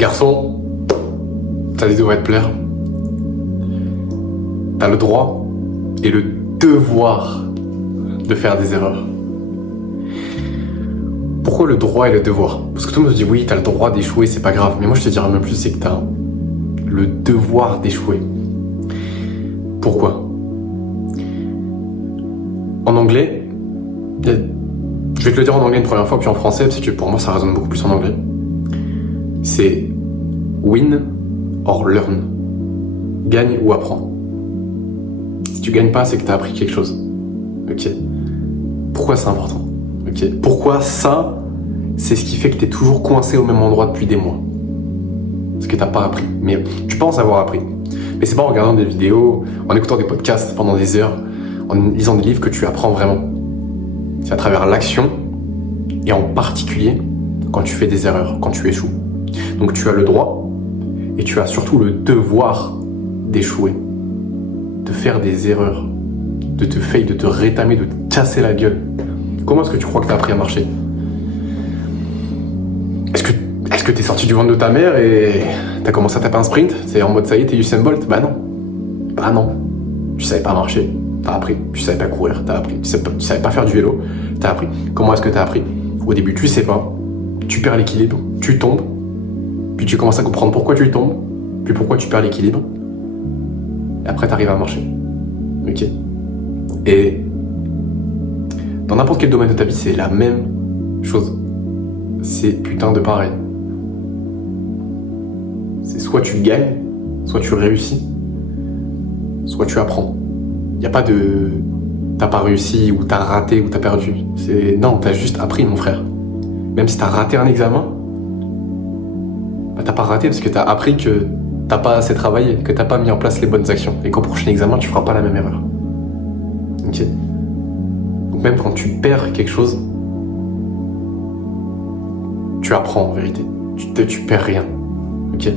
Garçon, t'as des devrait te plaire. T'as le droit et le devoir de faire des erreurs. Pourquoi le droit et le devoir? Parce que tout le monde te dit oui, t'as le droit d'échouer, c'est pas grave. Mais moi je te dirais même plus, c'est que t'as le devoir d'échouer. Pourquoi? En anglais, je vais te le dire en anglais une première fois, puis en français, parce que pour moi ça résonne beaucoup plus en anglais. C'est win or learn. Gagne ou apprends. Si tu gagnes pas, c'est que t'as appris quelque chose. Ok? Pourquoi c'est important? Ok? Pourquoi ça, c'est ce qui fait que t'es toujours coincé au même endroit depuis des mois? Parce que t'as pas appris. Mais tu penses avoir appris. Mais c'est pas en regardant des vidéos, en écoutant des podcasts pendant des heures, en lisant des livres que tu apprends vraiment. C'est à travers l'action, et en particulier quand tu fais des erreurs, quand tu échoues. Donc tu as le droit, et tu as surtout le devoir d'échouer, de faire des erreurs, de te fail, de te rétamer, de te casser la gueule. Comment est-ce que tu crois que t'as appris à marcher? Est-ce que t'es sorti du ventre de ta mère et t'as commencé à taper un sprint? C'est en mode ça y est, t'es Usain Bolt? Bah non. Bah non. Tu savais pas marcher, t'as appris. Tu savais pas courir, t'as appris. Tu savais pas faire du vélo, t'as appris. Comment est-ce que t'as appris? Au début, tu sais pas. Tu perds l'équilibre, tu tombes. Puis tu commences à comprendre pourquoi tu tombes. Puis pourquoi tu perds l'équilibre. Et après, t'arrives à marcher. Ok? Et dans n'importe quel domaine de ta vie, c'est la même chose. C'est putain de pareil. C'est soit tu gagnes, soit tu réussis, soit tu apprends. Y a pas de t'as pas réussi ou t'as raté ou t'as perdu. C'est non, t'as juste appris, mon frère. Même si t'as raté un examen, bah t'as pas raté parce que t'as appris que t'as pas assez travaillé, que t'as pas mis en place les bonnes actions et qu'au prochain examen tu feras pas la même erreur. Ok? Donc même quand tu perds quelque chose, tu apprends en vérité. Tu perds rien. Ok?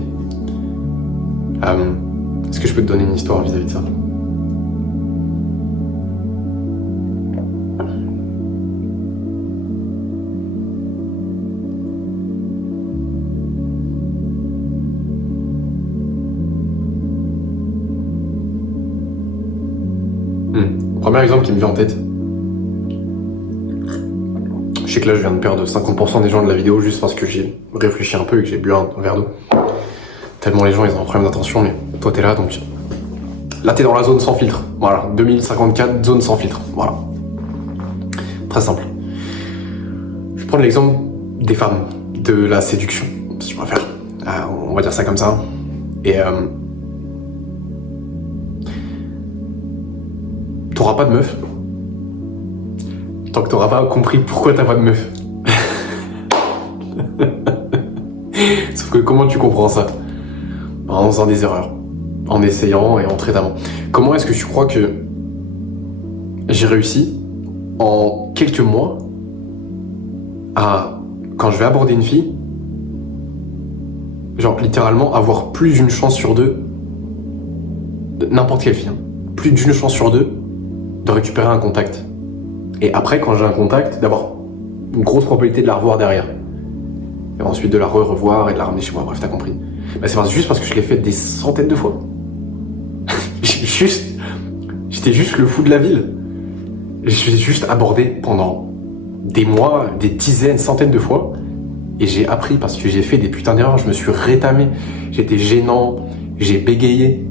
Est-ce que je peux te donner une histoire vis-à-vis de ça? Premier exemple qui me vient en tête. Je sais que là je viens de perdre 50% des gens de la vidéo juste parce que j'ai réfléchi un peu et que j'ai bu un verre d'eau. Tellement les gens ils ont un problème d'attention, mais toi t'es là donc. Là t'es dans la zone sans filtre. Voilà, 2054, zone sans filtre. Voilà. Très simple. Je vais prendre l'exemple des femmes, de la séduction, si tu préfères. On va dire ça comme ça. Et t'auras pas de meuf tant que t'auras pas compris pourquoi t'as pas de meuf. Sauf que comment tu comprends ça? En faisant des erreurs, en essayant et en traitant. Comment est-ce que tu crois que j'ai réussi en quelques mois à, quand je vais aborder une fille, genre littéralement avoir plus d'une chance sur deux, n'importe quelle fille, hein, plus d'une chance sur deux de récupérer un contact. Et après, quand j'ai un contact, d'avoir une grosse probabilité de la revoir derrière. Et ensuite de la revoir et de la ramener chez moi, bref, t'as compris. Bah, c'est juste parce que je l'ai fait des centaines de fois. J'étais juste le fou de la ville. Je l'ai juste abordé pendant des mois, des dizaines, centaines de fois. Et j'ai appris parce que j'ai fait des putains d'erreurs, je me suis rétamé. J'étais gênant, j'ai bégayé.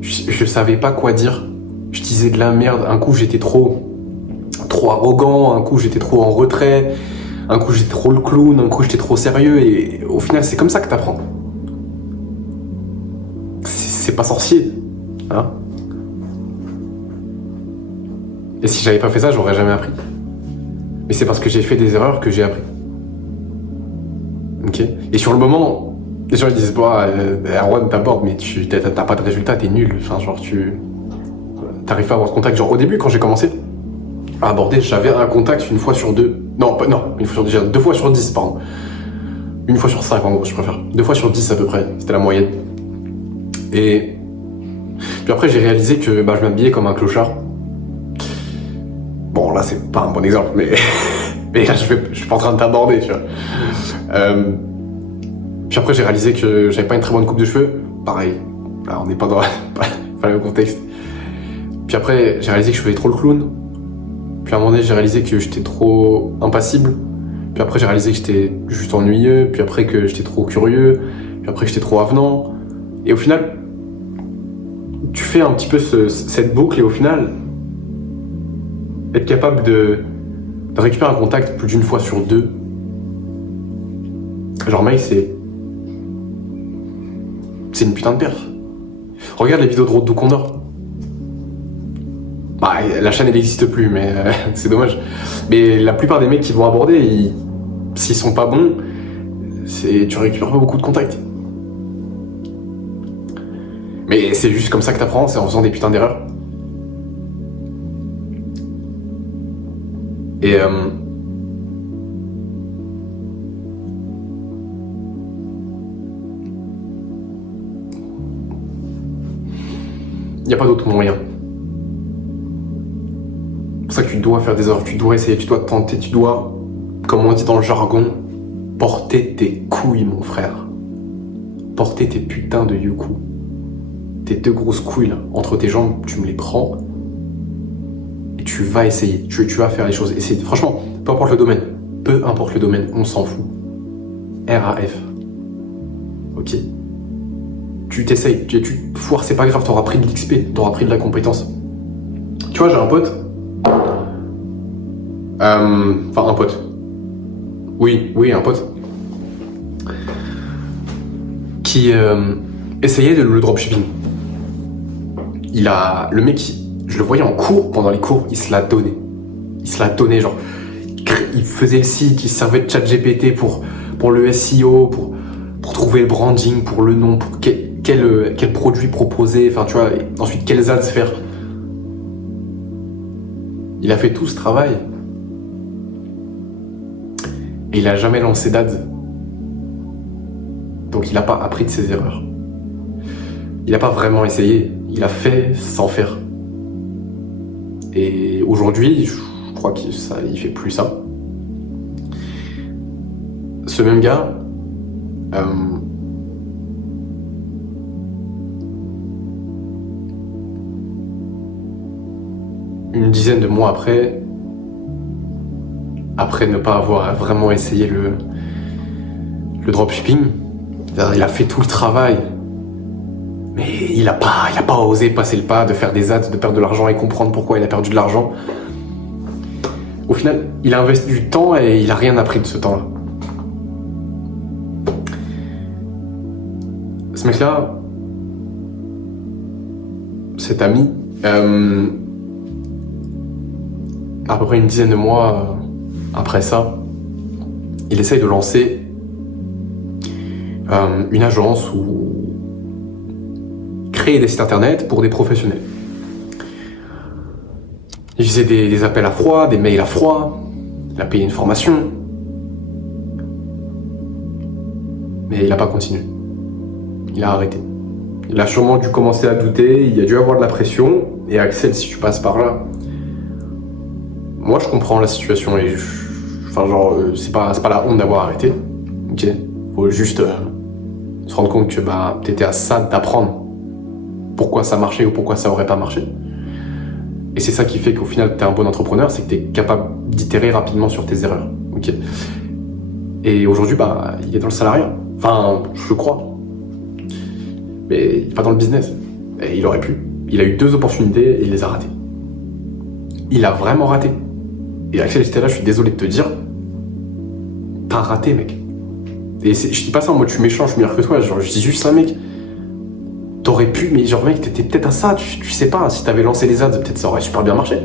Je savais pas quoi dire. Je disais de la merde. Un coup, j'étais trop arrogant. Un coup, j'étais trop en retrait. Un coup, j'étais trop le clown. Un coup, j'étais trop sérieux. Et au final, c'est comme ça que t'apprends. C'est pas sorcier. Hein? Et si j'avais pas fait ça, j'aurais jamais appris. Mais c'est parce que j'ai fait des erreurs que j'ai appris. Ok? Et sur le moment, les gens ils disent bah, Erwan t'aborde, mais t'as pas de résultat, t'es nul. Enfin, genre, t'arrives pas à avoir ce contact. Genre, au début, quand j'ai commencé à aborder, j'avais un contact une fois sur deux. Non, une fois sur déjà 2 fois sur 10, pardon. Une fois sur 5, en gros, je préfère. 2 fois sur 10 à peu près, c'était la moyenne. Et puis après, j'ai réalisé que je m'habillais comme un clochard. Bon, là, c'est pas un bon exemple, mais là, je suis pas en train de t'aborder, tu vois. Puis après, j'ai réalisé que j'avais pas une très bonne coupe de cheveux. Pareil, là, on n'est pas dans pas le même contexte. Puis après, j'ai réalisé que je faisais trop le clown. Puis à un moment donné, j'ai réalisé que j'étais trop impassible. Puis après, j'ai réalisé que j'étais juste ennuyeux. Puis après, que j'étais trop curieux. Puis après, que j'étais trop avenant. Et au final, tu fais un petit peu cette boucle et au final, être capable de récupérer un contact plus d'une fois sur deux. Genre mec, c'est une putain de perf. Regarde les vidéos de Road to Condor. Bah, la chaîne elle n'existe plus, mais c'est dommage. Mais la plupart des mecs qui vont aborder, s'ils sont pas bons, tu récupères pas beaucoup de contacts. Mais c'est juste comme ça que t'apprends, c'est en faisant des putains d'erreurs. Et y a pas d'autre moyen. C'est pour ça que tu dois faire des erreurs, tu dois essayer, tu dois tenter, tu dois, comme on dit dans le jargon, porter tes couilles, mon frère. Porter tes putains de yuku. Tes deux grosses couilles là, entre tes jambes, tu me les prends et tu vas essayer, tu vas faire les choses. Essaye, franchement, peu importe le domaine, on s'en fout. RAF. Ok. Tu t'essayes, tu foires, c'est pas grave, t'auras pris de l'XP, t'auras pris de la compétence. Tu vois, j'ai un pote. Enfin, un pote. Oui, un pote. Qui essayait le dropshipping. Le mec, je le voyais en cours, pendant les cours, il se la donnait. Genre, il faisait le site, il servait de chat GPT pour le SEO, pour trouver le branding, pour le nom, pour quel produit proposer, enfin tu vois, ensuite quels ads faire. Il a fait tout ce travail. Et il a jamais lancé d'ads. Donc il n'a pas appris de ses erreurs. Il n'a pas vraiment essayé. Il a fait sans faire. Et aujourd'hui, je crois qu'il fait plus ça. Ce même gars, une dizaine de mois après ne pas avoir vraiment essayé le dropshipping, il a fait tout le travail. Mais il a pas osé passer le pas de faire des ads, de perdre de l'argent et comprendre pourquoi il a perdu de l'argent. Au final, il a investi du temps et il a rien appris de ce temps-là. Ce mec-là, cet ami, à peu près une dizaine de mois après ça, il essaye de lancer une agence ou créer des sites internet pour des professionnels. Il faisait des appels à froid, des mails à froid, il a payé une formation, mais il n'a pas continué. Il a arrêté. Il a sûrement dû commencer à douter, il a dû avoir de la pression, et Axel, si tu passes par là, moi je comprends la situation et c'est pas la honte d'avoir arrêté, ok. Faut juste se rendre compte que t'étais à ça d'apprendre pourquoi ça marchait ou pourquoi ça aurait pas marché. Et c'est ça qui fait qu'au final t'es un bon entrepreneur, c'est que t'es capable d'itérer rapidement sur tes erreurs, ok. Et aujourd'hui, il est dans le salariat, enfin je crois, mais il est pas dans le business. Et il aurait pu. Il a eu 2 opportunités et il les a ratées. Il a vraiment raté. Et Axel était là, je suis désolé de te dire, t'as raté, mec. Et je dis pas ça en mode je suis méchant, je suis meilleur que toi, genre je dis juste ça, mec. T'aurais pu, mais genre mec, t'étais peut-être à ça, tu sais pas, si t'avais lancé les ads, peut-être ça aurait super bien marché.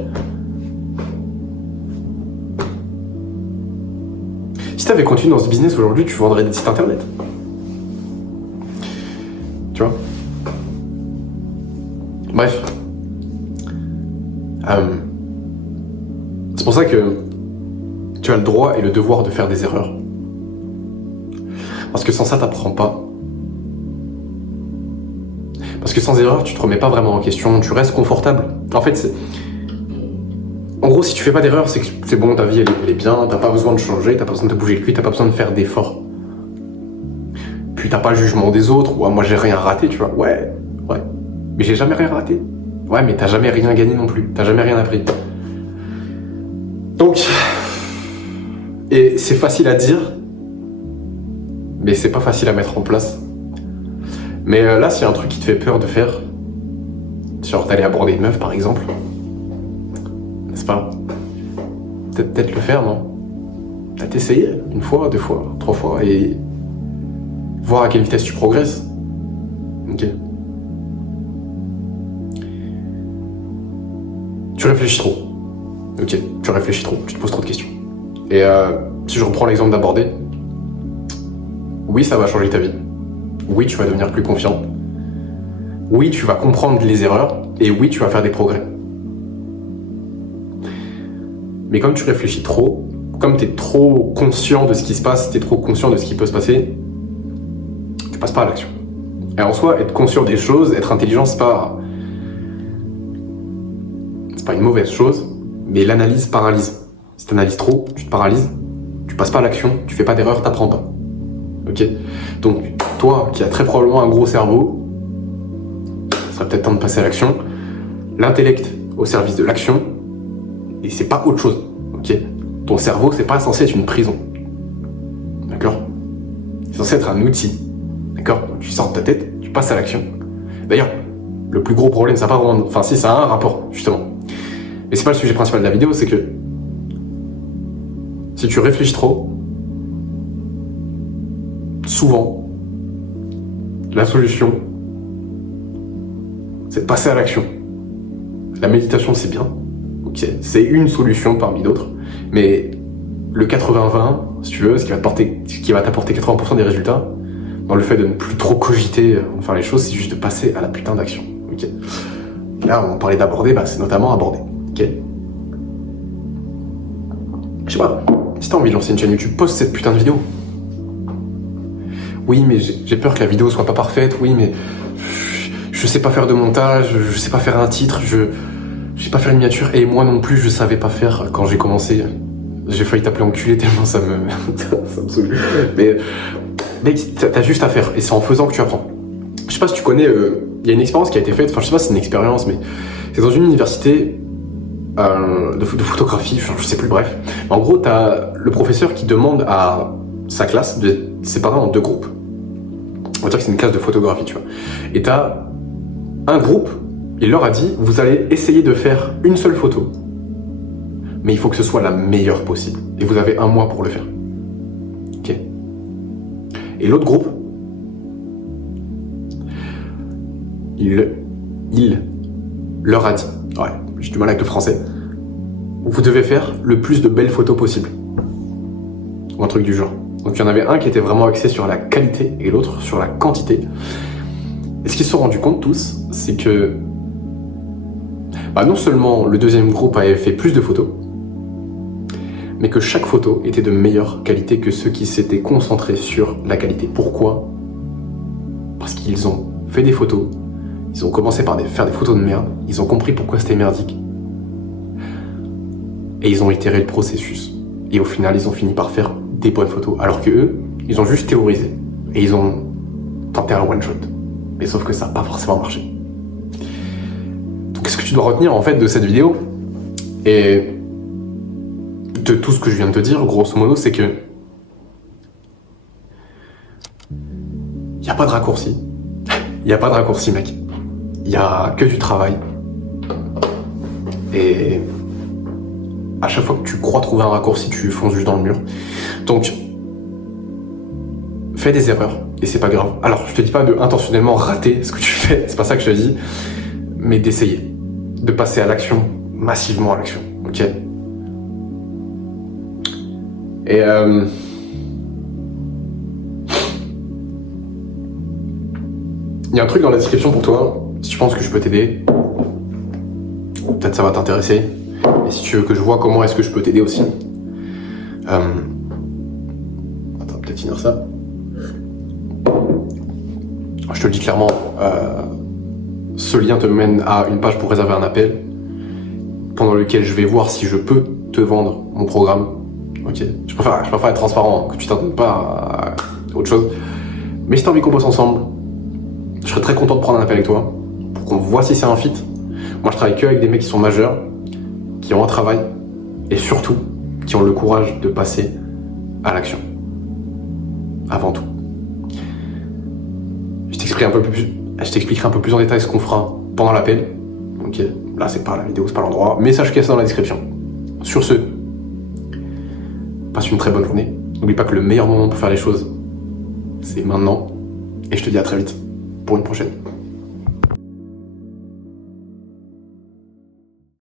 Si t'avais continué dans ce business aujourd'hui, tu vendrais des sites internet. Tu vois. Bref. C'est pour ça que tu as le droit et le devoir de faire des erreurs. Parce que sans ça, t'apprends pas. Parce que sans erreur, tu te remets pas vraiment en question, tu restes confortable. En fait, en gros, si tu fais pas d'erreur, c'est que c'est bon, ta vie elle est bien, t'as pas besoin de changer, t'as pas besoin de te bouger le cul, t'as pas besoin de faire d'efforts. puis t'as pas le jugement des autres, ouais, moi j'ai rien raté, tu vois. Ouais, mais j'ai jamais rien raté. Ouais, mais t'as jamais rien gagné non plus, t'as jamais rien appris. Donc, et c'est facile à dire, mais c'est pas facile à mettre en place. Mais là, s'il y a un truc qui te fait peur de faire, genre d'aller aborder une meuf par exemple, n'est-ce pas? Peut-être le faire, non? Peut-être essayer, une fois, 2 fois, 3 fois, et voir à quelle vitesse tu progresses. Ok. Tu réfléchis trop. Ok, tu réfléchis trop, tu te poses trop de questions. Et si je reprends l'exemple d'aborder, oui, ça va changer ta vie. Oui, tu vas devenir plus confiant. Oui, tu vas comprendre les erreurs. Et oui, tu vas faire des progrès. Mais comme tu réfléchis trop, comme tu es trop conscient de ce qui se passe, tu es trop conscient de ce qui peut se passer, tu passes pas à l'action. Et en soi, être conscient des choses, être intelligent, c'est pas une mauvaise chose, mais l'analyse paralyse. Si tu analyses trop, tu te paralyses, tu passes pas à l'action, tu fais pas d'erreur, t'apprends pas. Ok? Donc, toi qui as très probablement un gros cerveau, ça serait peut-être temps de passer à l'action. L'intellect au service de l'action, et c'est pas autre chose. Ok? Ton cerveau, c'est pas censé être une prison. D'accord? C'est censé être un outil. D'accord? Tu sors de ta tête, tu passes à l'action. D'ailleurs, le plus gros problème, ça n'a pas vraiment... Enfin, si, ça a un rapport, justement. Mais c'est pas le sujet principal de la vidéo, c'est que si tu réfléchis trop, souvent, la solution, c'est de passer à l'action. La méditation, c'est bien. Ok, c'est une solution parmi d'autres. Mais le 80-20, si tu veux, ce qui va t'apporter 80% des résultats, dans le fait de ne plus trop cogiter, faire les choses, c'est juste de passer à la putain d'action. Ok. Là, on parlait d'aborder, bah, c'est notamment aborder. Ok. Je sais pas, si t'as envie de lancer une chaîne YouTube, poste cette putain de vidéo. Oui, mais j'ai peur que la vidéo soit pas parfaite. Oui, mais je sais pas faire de montage, je sais pas faire un titre, je sais pas faire une miniature. Et moi non plus, je savais pas faire quand j'ai commencé. J'ai failli t'appeler enculé tellement ça me saoule. Mais mec, t'as juste à faire. Et c'est en faisant que tu apprends. Je sais pas si tu connais, y a une expérience qui a été faite, enfin je sais pas si c'est une expérience, mais c'est dans une université de photographie, je sais plus, bref. En gros, t'as le professeur qui demande à sa classe de séparer en 2 groupes. On va dire que c'est une classe de photographie, tu vois. Et t'as un groupe, il leur a dit, vous allez essayer de faire une seule photo, mais il faut que ce soit la meilleure possible. Et vous avez 1 mois pour le faire. Ok. Et l'autre groupe, il leur a dit, ouais, j'ai du mal avec le français, vous devez faire le plus de belles photos possible. Ou un truc du genre. Donc il y en avait un qui était vraiment axé sur la qualité et l'autre sur la quantité. Et ce qu'ils se sont rendus compte tous, c'est que non seulement le deuxième groupe avait fait plus de photos, mais que chaque photo était de meilleure qualité que ceux qui s'étaient concentrés sur la qualité. Pourquoi? Parce qu'ils ont fait des photos, ils ont commencé par faire des photos de merde, ils ont compris pourquoi c'était merdique, et ils ont itéré le processus. Et au final, ils ont fini par faire des bonnes photos, alors que eux, ils ont juste théorisé, et ils ont tenté un one-shot. Mais sauf que ça n'a pas forcément marché. Donc qu'est-ce que tu dois retenir en fait de cette vidéo? Et de tout ce que je viens de te dire, grosso modo, c'est que il n'y a pas de raccourci. Il n'y a pas de raccourci, mec. Il n'y a que du travail. Et à chaque fois que tu crois trouver un raccourci, tu fonces juste dans le mur. Donc, fais des erreurs, et c'est pas grave. Alors, je te dis pas de intentionnellement rater ce que tu fais, c'est pas ça que je te dis, mais d'essayer, de passer à l'action, massivement à l'action, ok? Et il y a un truc dans la description pour toi, si tu penses que je peux t'aider, peut-être ça va t'intéresser, et si tu veux que je vois comment est-ce que je peux t'aider aussi, attends, peut-être finir ça. Je te le dis clairement, ce lien te mène à une page pour réserver un appel, pendant lequel je vais voir si je peux te vendre mon programme. Ok, je préfère être transparent, que tu t'attendes pas à autre chose. Mais si t'as envie qu'on bosse ensemble, je serais très content de prendre un appel avec toi pour qu'on voit si c'est un fit. Moi, je travaille que avec des mecs qui sont majeurs, qui ont un travail et surtout qui ont le courage de passer à l'action. Avant tout. Je t'expliquerai un peu plus en détail ce qu'on fera pendant l'appel. Ok, là c'est pas la vidéo, c'est pas l'endroit. Message cassé dans la description. Sur ce, passe une très bonne journée. N'oublie pas que le meilleur moment pour faire les choses, c'est maintenant. Et je te dis à très vite pour une prochaine.